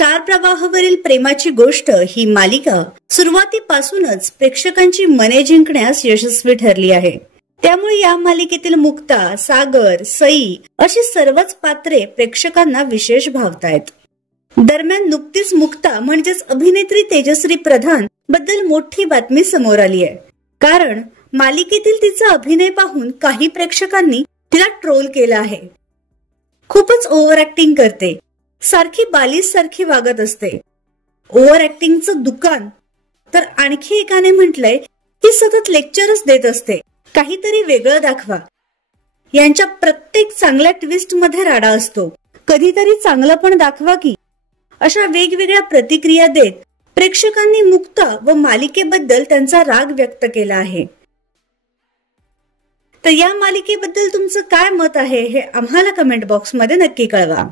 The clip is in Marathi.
स्टार प्रवाहावरील प्रेमाची गोष्ट ही मालिका सुरुवातीपासूनच प्रेक्षकांची मने जिंकण्यास यशस्वी ठरली आहे। त्यामुळे या मालिकेतील मुक्ता, सागर, सई अशी सर्वच पात्रे प्रेक्षकांना विशेष भावतायत। दरम्यान नुकतीच मुक्ता म्हणजेच अभिनेत्री तेजश्री प्रधान बद्दल मोठी बातमी समोर आली आहे। कारण मालिकेतील तिचा अभिनय पाहून काही प्रेक्षकांनी तिला ट्रोल केलं आहे। खूपच ओव्हर ऍक्टिंग करते, सारखी बालिश सारखी वागत असते। ओव्हर ऍक्टिंगचं दुकान तर आणखी एकाने म्हटलंय की सतत लेक्चरच देत असते, काहीतरी वेगळं दाखवा। यांच्या प्रत्येक चांगल्या ट्विस्ट मध्ये राडा असतो, कधीतरी चांगलं पण दाखवा की। अशा वेगवेगळ्या प्रतिक्रिया देत प्रेक्षकांनी मुक्ता व मालिकेबद्दल त्यांचा राग व्यक्त केला आहे। तर या मालिकेबद्दल तुमचं काय मत आहे हे आम्हाला कमेंट बॉक्स मध्ये नक्की कळवा।